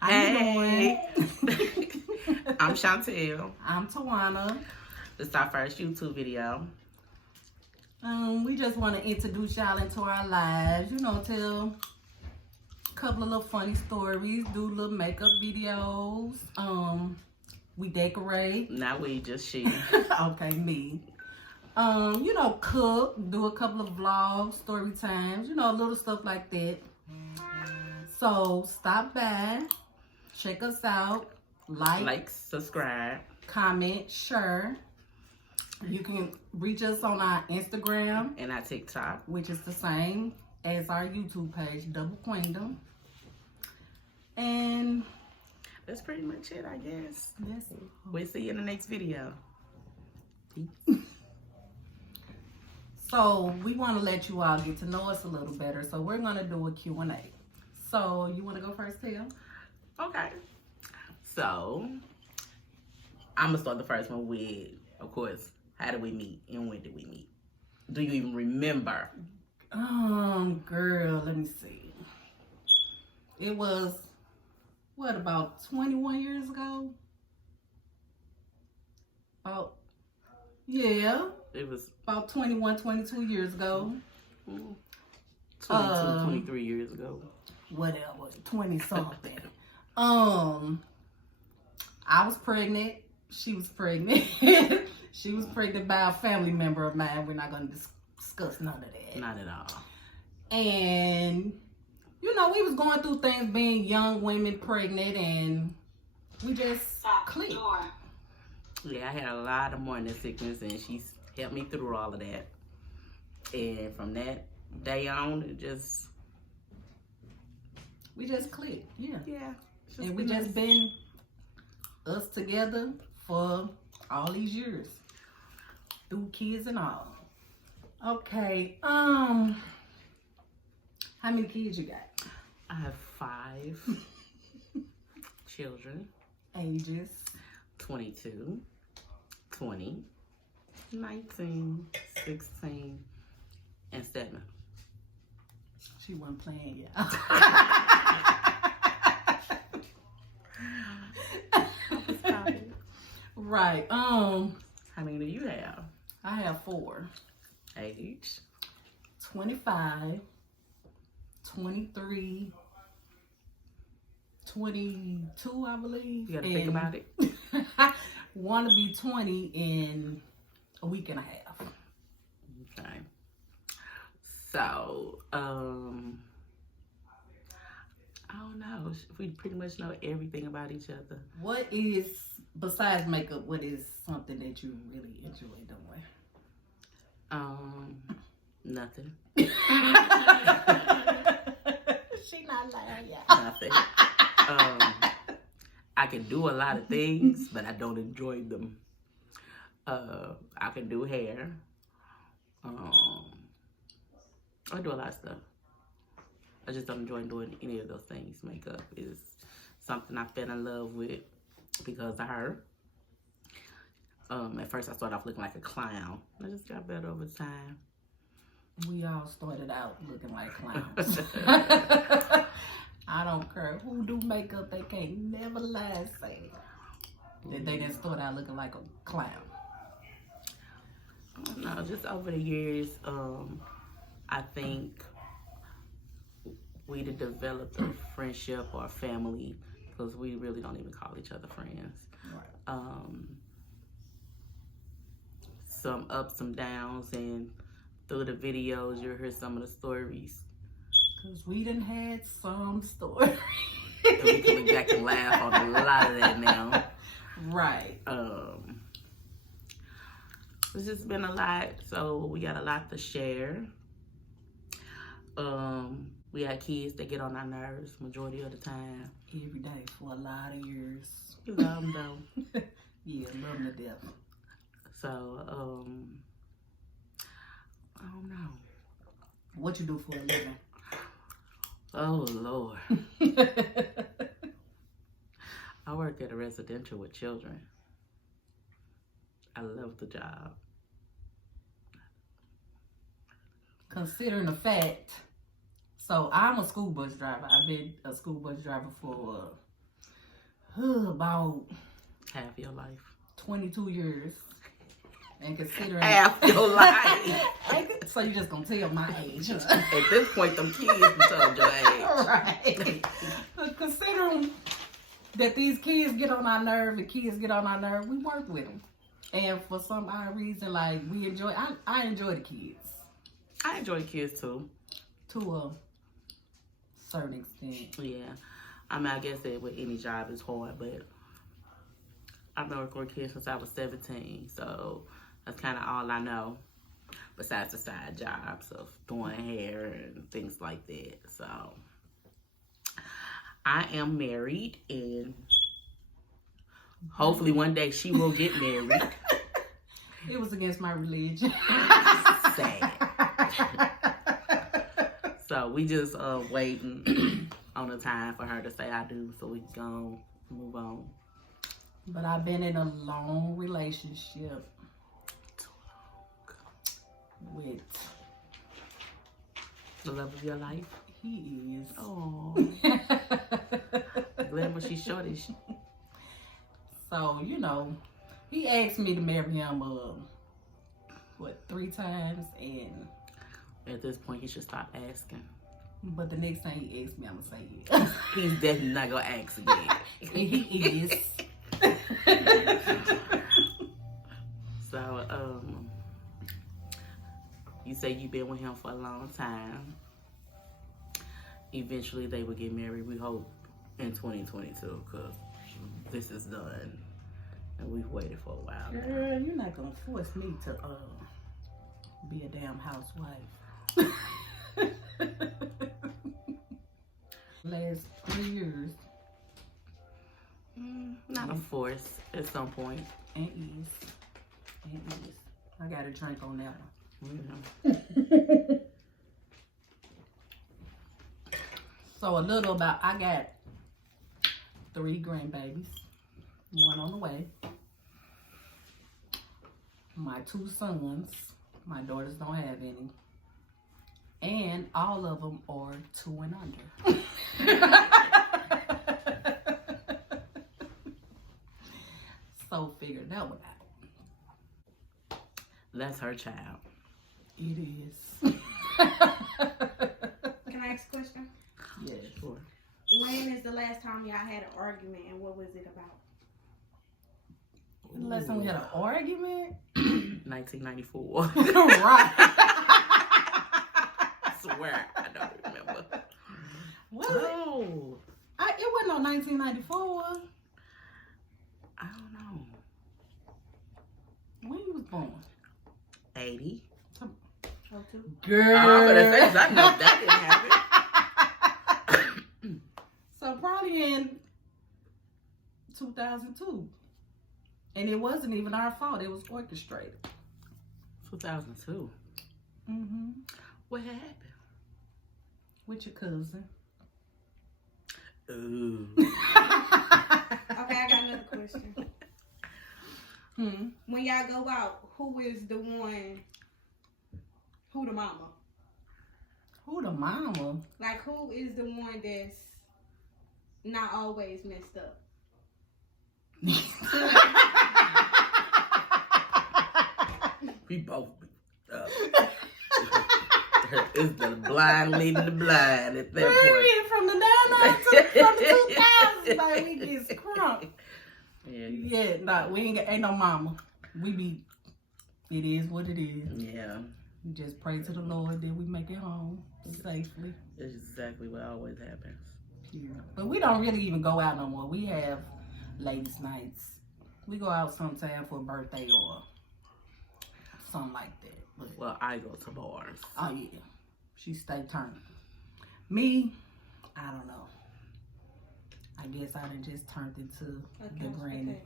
How you Hey, doing? I'm Chantel. I'm Tawana. This is our first YouTube video. We just want to introduce y'all into our lives. You know, tell a couple of little funny stories, do little makeup videos. We decorate. Not we, just she. Okay, me. Cook, do a couple of vlogs, story times, little stuff like that. So stop by, check us out, Like, subscribe. comment, share. You can reach us on our Instagram, And our TikTok. which is the same as our YouTube page, Double Queendom. And That's pretty much it, I guess. that's We'll see you in the next video. so we want to let you all get to know us a little better. So we're going to do a Q&A. So you want to go first, Tia? Okay. So, I'm going to start the first one with, of course, how did we meet and when did we meet? Do you even remember? Girl, let me see. It was, about 21 years ago? Yeah, It was about 21, 22 years ago. 22, 23 years ago. Whatever, 20 something. I was pregnant. She was pregnant. She was pregnant by a family member of mine. We're not going to discuss none of that. Not at all. And, we was going through things being young women pregnant, and we just clicked. Yeah, I had a lot of morning sickness, and she's helped me through all of that. And from that day on, We just clicked, yeah. it's And we just been us together for all these years. Through kids and all. Okay, how many kids you got? I have 5 children, Ages? 22, 20, 19, 16, and 7. She wasn't playing yet. Right. How many do you have? I have 4. Age? 25, 23, 22, I believe. You gotta think about it. Want to be 20 in a week and a half. Okay. So, I don't know. We pretty much know everything about each other. What is, besides makeup, what is something that you really enjoy doing? Nothing. She not lying, yeah. Nothing. I can do a lot of things, but I don't enjoy them. I can do hair. I do a lot of stuff. I just don't enjoy doing any of those things. Makeup is something I fell in love with because of her. At first I started off looking like a clown. I just got better over time. We all started out looking like clowns. I don't care who do makeup, they can't never lie and say that they didn't start out looking like a clown. I don't know, just over the years, I think we developed a friendship or a family because we really don't even call each other friends. Right. Some ups, some downs, and through the videos, you'll hear some of the stories. Because we done had some stories. And we can look back and laugh on a lot of that now. Right. It's just been a lot, so we got a lot to share. We had kids that get on our nerves majority of the time. Every day for a lot of years. You love them though. Yeah, love them to death. So, I don't know. What you do for a living? Oh, Lord. I work at a residential with children. I love the job. Considering the fact, so I'm a school bus driver. I've been a school bus driver for About Half your life. 22 years. And considering Half your life. So you just gonna tell my age, huh? At this point, them kids told your age. Right. Considering that these kids get on our nerve, the kids get on our nerve, we work with them. And for some odd reason, like we enjoy, I enjoy the kids. I enjoy kids too. To a certain extent. Yeah. I mean, I guess that with any job is hard, but I've been working with kids since I was 17, so that's kind of all I know. Besides the side jobs of doing hair and things like that. So I am married, and hopefully one day she will get married. It was against my religion. Sad. So we just waiting on the time for her to say I do, so we can go move on. But I've been in a long relationship with The love of your life. he is. Oh, glad when she's short is she? So, you know, he asked me to marry him 3 times, and At this point, you should stop asking. but the next time he asks me, I'm gonna say yes. He's definitely not gonna ask again. And he is. So, you say you've been with him for a long time. Eventually, they will get married. We hope in 2022, because this is done, and we've waited for a while now. Girl, you're not gonna force me to be a damn housewife. Last 3 years, Not a force at some point. and is. I got a drink on that Yeah. one. So a little about, I got 3 grandbabies, 1 on the way. My 2 sons, my daughters don't have any. And all of them are 2 and under. So figure that one out. That's her child. It is. Can I ask a question? Yes. Sure. When is the last time y'all had an argument, and what was it about? The last time we had an argument? 1994. Right. I swear, I don't remember. Was it? No, It wasn't on 1994. I don't know. When you was born? 80. Oh, two. Girl. I'm gonna say, 'cause I know that didn't happen. So probably in 2002. And it wasn't even our fault. It was orchestrated. 2002. Mm-hmm. What happened? With your cousin. Ooh. Okay, I got another question. When y'all go out, who is the one? Who the mama? Who the mama? Like, who is the one that's not always messed up? We both. It's the blind leading the blind at that point. From the 2000s, like we get scrumped. Yeah. Yeah, nah, we ain't no mama. We be, it is what it is. Yeah. We just pray to the Lord that we make it home safely. That's exactly what always happens. Yeah. But we don't really even go out no more. We have ladies' nights. We go out sometime for a birthday or something like that. But, Well, I go to bars. oh yeah, she stay turned. Me, I don't know. I guess I done just turned into the granny.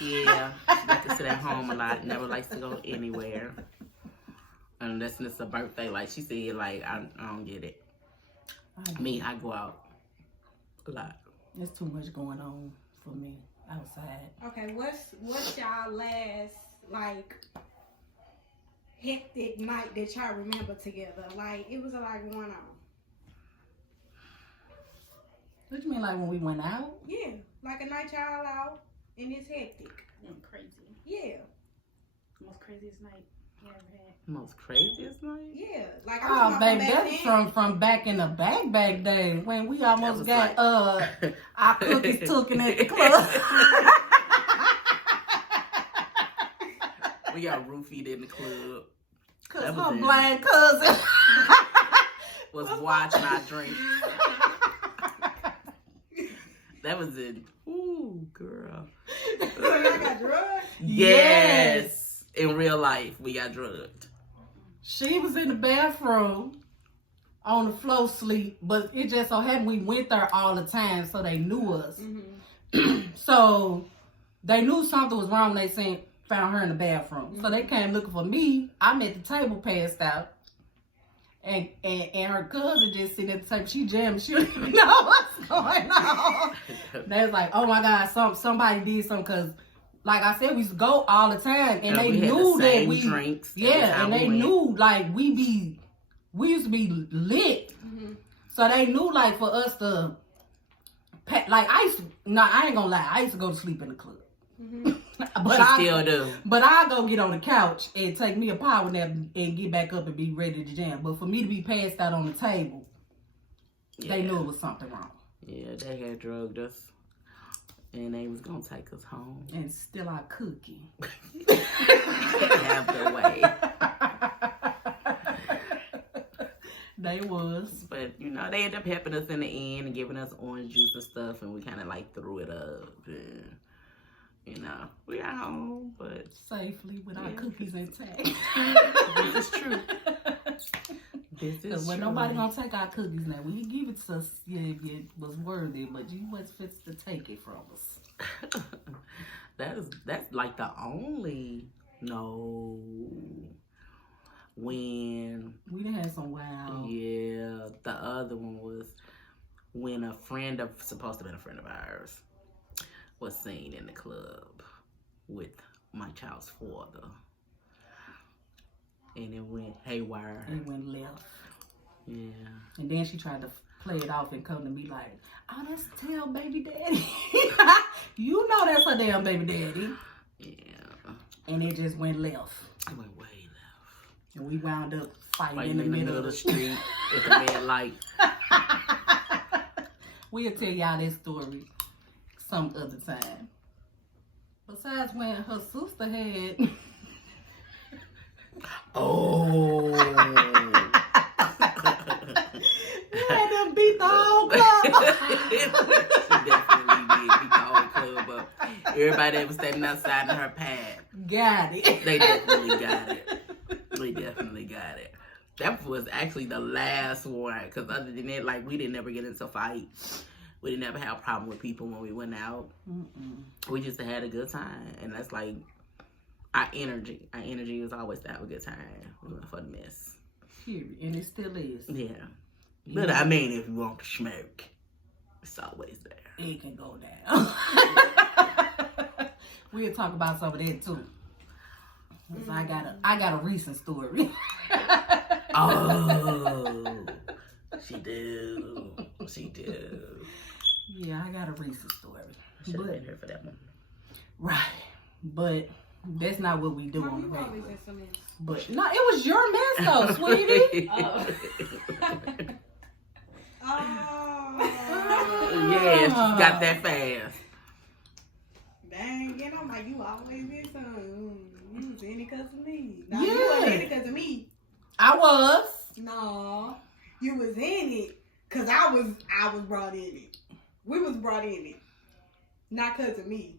Yeah. She likes to sit at home a lot. Never likes to go anywhere. Unless it's a birthday. Like she said, like, I don't get it. Me, I go out a lot. There's too much going on for me outside. Okay, what's y'all last, like, hectic night that y'all remember together? Like, it was a lot going on. What you mean, like when we went out? Yeah, like a night y'all out and it's hectic. Crazy. Yeah, Most craziest night you ever had. Most craziest night? yeah. Like I'm Oh, talking baby, about back that's then. from back in the back day when we almost was got like- our cookies taken at the club. We got roofied in the club. Cause That was her it. blind cousin Was watching our drink. That was it. Ooh, girl. So y'all got drugged? Yes. In real life, we got drugged. She was in the bathroom on the floor sleep, but it just so happened we went there all the time, so they knew us. So they knew something was wrong. They found her in the bathroom. So they came looking for me. I'm at the table passed out. And her cousin just sitting at the table. She jammed. She don't even know what's going on. They was like, oh my God, somebody did something. Because, like I said, we used to go all the time. And they we had knew the that same we... drinks. Yeah, and they knew, like, we used to be lit. So they knew, like, for us to... Like, I ain't gonna lie. I used to go to sleep in the club. But She still do. But I go get on the couch and take me a power nap and get back up and be ready to jam. But for me to be passed out on the table, they knew it was something wrong. Yeah, they had drugged us. And they was gonna take us home. And still our cookie. Have their way. They was. But, you know, they ended up helping us in the end and giving us orange juice and stuff. And we kind of, like, threw it up. And, you know, we got home, but... Safely with our Yeah. cookies intact. This is true. This is Because when true. nobody gonna take our cookies now, we give it to us if it was worthy, but you was fit to take it from us. That's like the only when We done had some wild. yeah, the other one was when supposed to be a friend of ours was seen in the club with my child's father. And it went haywire. And went left. Yeah. And then she tried to play it off and come to me like, oh, that's Tell baby daddy. You know that's her damn baby daddy. Yeah. And it just went left. It went way left. And we wound up fighting Like in the middle of the street at the red light. We'll tell y'all this story some other time. Besides when her sister had... Oh. You had them beat the whole club. She definitely did beat the whole club up. Everybody that was standing outside in her path, Got it. they definitely got it. They definitely got it. That was actually the last one, because other than that, like, we didn't never get into fights. We didn't ever have a problem with people when we went out. We just had a good time, and that's like our energy. Our energy is always to have a good time. We went for the mess. Period. And it still is. Yeah. But I mean, if you want to smoke, it's always there. It can go down. We'll talk about some of that too. 'Cause I got a recent story. Oh, she do. She do. Yeah, I got a recent story. Should have But, been here for that one. right. But that's not what we do Mom, on the you always regular. in some mess. But no, it was your mess though, sweetie. Oh. Yeah, she got that fast. Dang, you know, I'm like, you always in some. You was in it because of me. No, you Yeah. wasn't in it because of me. I was. No, you was in it because I was brought in it. We was brought in it. Not because of me.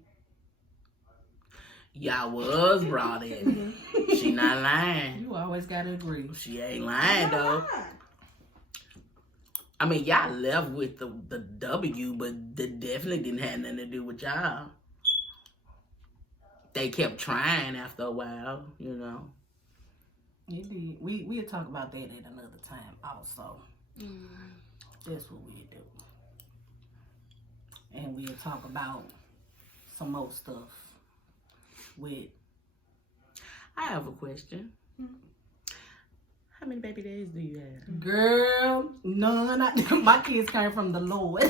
Y'all was brought in. She not lying. You always gotta agree. She ain't lying though. I mean, y'all left with the W, but that definitely didn't have nothing to do with y'all. They kept trying after a while, you know. It did. We'll talk about that at another time also. That's what we do. And we'll talk about some more stuff with... I have a question. How many baby daddies do you have? Girl, none. My kids came from the Lord.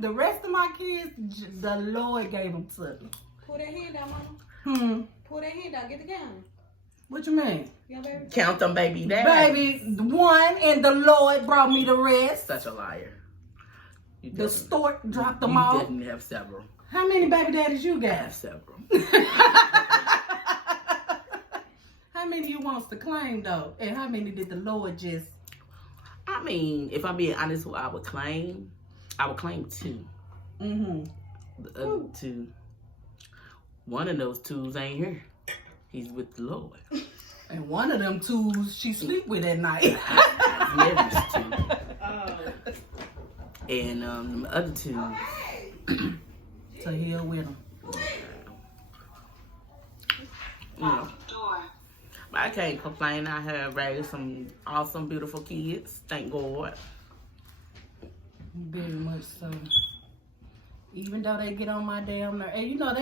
The rest of my kids, the Lord gave them to me. Pull that hand down, mama. Pull that hand down. Get the gun. What you mean? Yeah, baby. Count them, baby. That Baby, one, and the Lord brought me the rest. such a liar. You The definitely- stork dropped them you off. definitely have several. How many baby daddies you I got? have several. How many you wants to claim though? And how many did the Lord just? I mean, if I'm being honest, who I would claim 2. Mm-hmm. The other 2, one of those 2s ain't here. He's with the Lord. And one of them twos she sleep with at night. Mary's 2. Oh. And the other 2, So he'll with them. you know. But I can't complain. I have raised some awesome, beautiful kids. Thank God. Very much so. Even though they get on my damn nerve. And you know,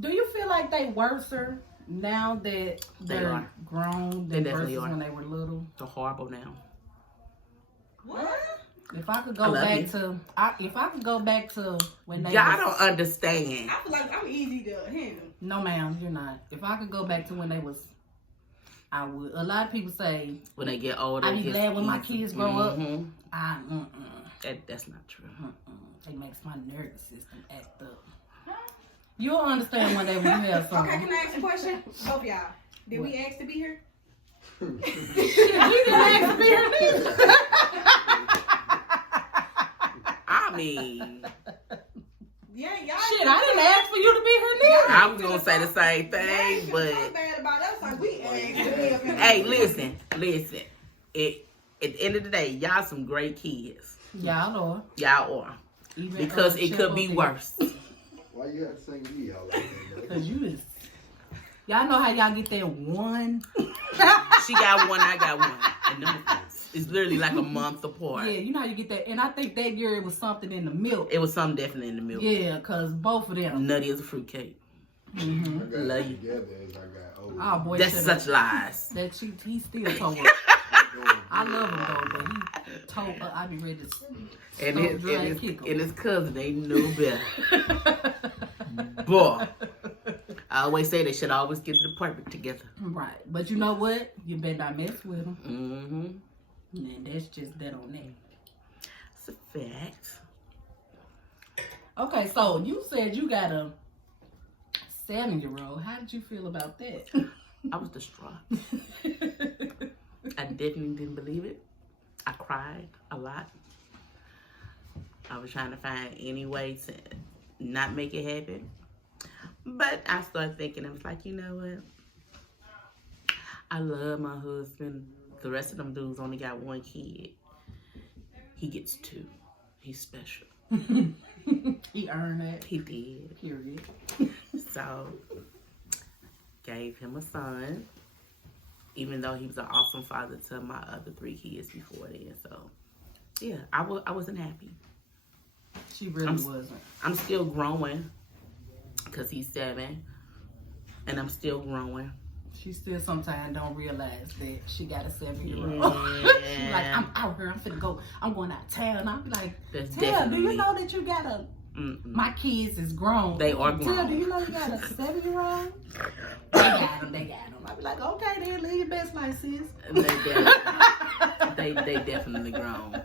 do you feel like they worser now that they're are. grown They than definitely versus are. when they were little? They're horrible now. What? If I could I go love back you. to, if I could go back to when they Y'all was, don't understand. I feel like I'm easy to handle. no ma'am, you're not. If I could go back to when they was, I would. A lot of people say, When they get older, I be it gets glad when my easy. kids grow up. Mhm. Mm-mm. That's not true. It makes my nervous system act up. You'll understand one day when you have Okay, something. can I ask a question? Both of y'all. Did we ask to be here? We didn't ask to be here neither. I mean, Yeah, y'all. Shit, I didn't ask for you to be here neither. I'm gonna say the same Y'all thing, shouldn't but talk bad about us like we asked to be up here. hey, listen. At the end of the day, y'all some great kids. Y'all know. Y'all are. Even Because it could be worse. Why you have to sing me out like that? Cause you is. Y'all know how y'all get that one. She got one, I got one. And them, it's literally like a month apart. Yeah, you know how you get that. And I think that year it was something in the milk. It was something definitely in the middle. Yeah, cause both of them. Nutty as a fruitcake. Mm-hmm. I got Love you. together as I got older. Oh boy, That's shut such up. lies. That he still told her. I love him though, but he told her I be ready to. And Stop, his, drag, and, his, kick 'em. and his cousin, they knew better. Boy. I always say they should always get the perfect together. Right, but you know what? You better not mess with him. Mm-hmm. And that's just that on that. It's a fact. Okay, so you said you got a 7-year-old. How did you feel about that? I was distraught. I definitely didn't believe it. I cried a lot. I was trying to find any way to not make it happen. But I started thinking, I was like, you know what? I love my husband. The rest of them dudes only got 1 kid. He gets 2. He's special. He earned that. He did. Period. So, gave him a son. Even though he was an awesome father to my other 3 kids before then. So, yeah, I wasn't happy. She really wasn't. I'm still growing because he's 7. And I'm still growing. She still sometimes don't realize that she got a 7-year-old. Yeah. She's like, I'm out here. I'm finna go. I'm going out of town. I'll be like, That's Tell, do definitely you know that you got a... Mm-mm. My kids is grown. They are Tell, grown. do you know you got a 7-year-old? They got him. I'll be like, okay, then live your best life, sis. They definitely grown.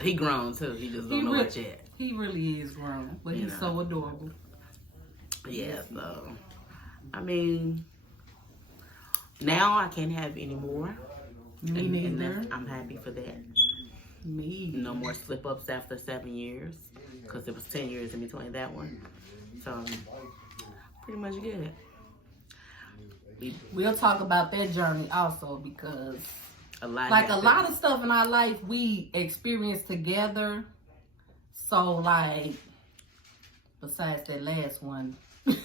He grown too. He just don't know what yet. He really is grown, but he's Yeah. so adorable. Yeah, so I mean, now I can't have any more. Me And neither. I'm happy for that. Me. No more slip ups after 7 years, because it was 10 years in between that one. So pretty much good. We'll talk about that journey also because A lot. like a happened. lot of stuff in our life we experienced together. So like besides that last one,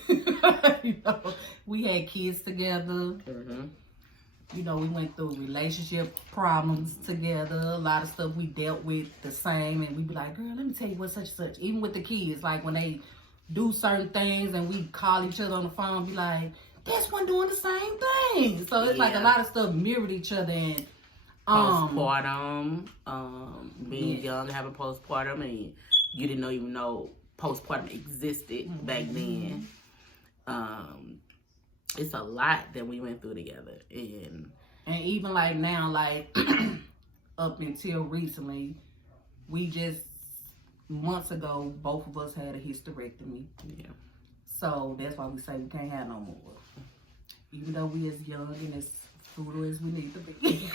you know, we had kids together. Mm-hmm. You know, we went through relationship problems together. A lot of stuff we dealt with the same, and we be like, girl, let me tell you what such and such. Even with the kids, like when they do certain things and we call each other on the phone, be like, this one doing the same thing. So it's like a Yeah. lot of stuff mirrored each other, and Postpartum, being yeah. young, having postpartum, and you didn't even know postpartum existed back then. It's a lot that we went through together, and even like now, like up until recently, we just months ago, both of us had a hysterectomy. yeah. So that's why we say we can't have no more. Even though we as young and as frugal as we need to be.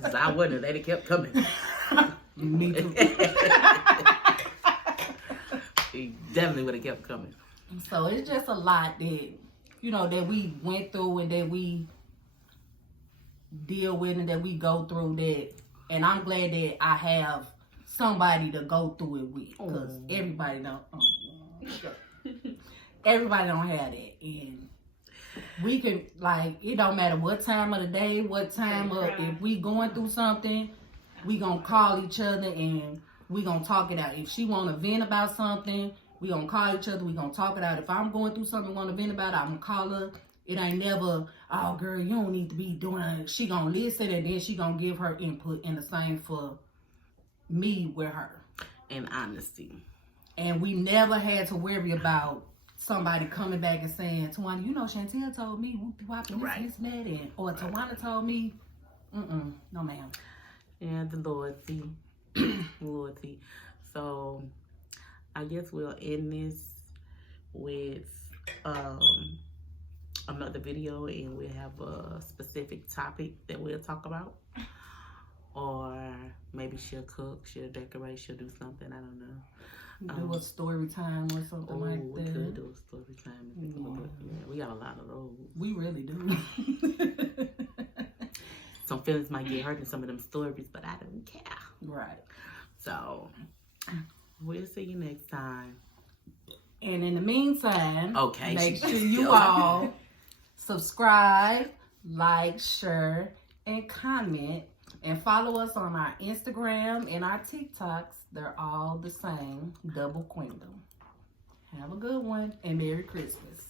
'Cause I wouldn't have. They'd have kept coming. Me too. He definitely would have kept coming. So it's just a lot that, you know, that we went through and that we deal with and that we go through that. And I'm glad that I have somebody to go through it with. Because everybody don't. Everybody don't have that. And we can, like, it don't matter what time of the day, what time of, if we going through something, we gonna call each other and we gonna talk it out. If she wanna vent about something, we gonna call each other, we gonna talk it out. If I'm going through something, wanna vent about it, I'm gonna call her. It ain't never, oh girl, you don't need to be doing it. She gonna listen and then she gonna give her input, and the same for me with her. And honesty. And we never had to worry about somebody coming back and saying, Tawana, you know, Chantel told me, whoopie-whopping, Right. this, that, and, or Tawana told me, no ma'am. And the loyalty. Loyalty. So I guess we'll end this with another video, and we'll have a specific topic that we'll talk about. Or maybe she'll cook, she'll decorate, she'll do something, I don't know. Do a story time or something like We that. could do a story time. Yeah, we got a lot of those. We really do. Some feelings might get hurt in some of them stories, but I don't care. Right. So we'll see you next time. And in the meantime, Okay. make sure you all subscribe, like, share, and comment. And follow us on our Instagram and our TikToks. They're all the same. Double Queendom. Have a good one and Merry Christmas.